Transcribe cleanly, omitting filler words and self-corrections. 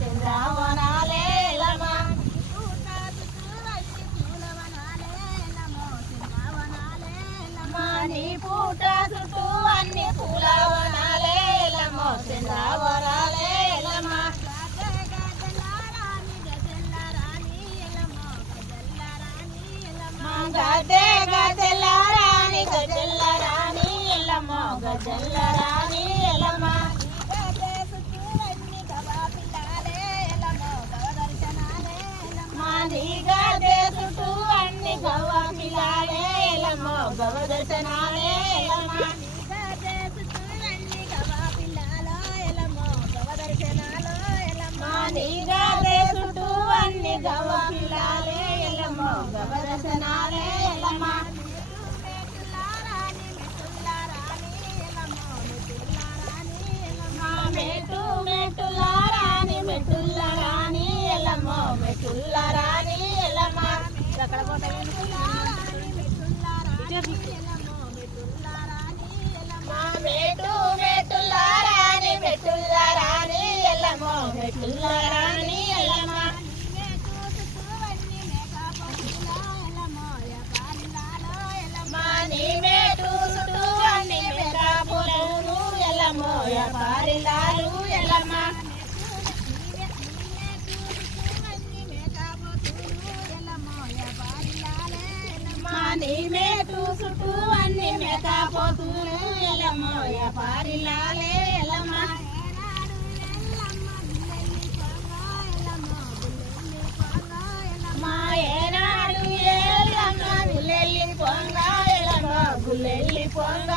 చంద్రవనాలే ఎల్లమ్మ నీ పూట చుట్టూ అన్ని పూలవనాలే ఎల్లమ్మ చంద్రవనాలే ఎల్లమ్మ గద్దె గద్దెల రాణి గద్దెల రాణి ఎల్లమ్మ గద్దెల రాణి ఎల్లమ్మ గద్దె చుట్టూ అన్ని గవ్వ పిల్లాలే ఎల్లమ్మ గవ్వ దర్శనాలే ఎల్లమ్మ గద్దె చుట్టూ అన్ని గవ్వ పిల్లాలే ఎల్లమ్మ గవ్వ దర్శనాలే ఎల్లమ్మ మెట్టు మెట్టుల రాణి మెట్టుల రాణి ఎల్లమ్మ మెట్టుల రాణి ఎల్లమ్మ మెట్టు మెట్టుల రాణి మెట్టుల రాణి ఎల్లమ్మ మెట్టుల రాణి ఎల్లమ్మ నీ మేటు చుట్టూ అన్ని మేకాపులను ఎల్లమ్మ వ్యాపారిలాలు ఎల్లమ్మ నీ మేటు చుట్టూ అన్ని మేకపోతులు ఎల్లమ్మ వ్యాపారిలాలే ఎల్లమ్మ మా ఏనాడు ఎల్లమ్మ గుల్లెల్లి పొంగ ఎల్లమ్మ గుల్లెల్లి పొంగ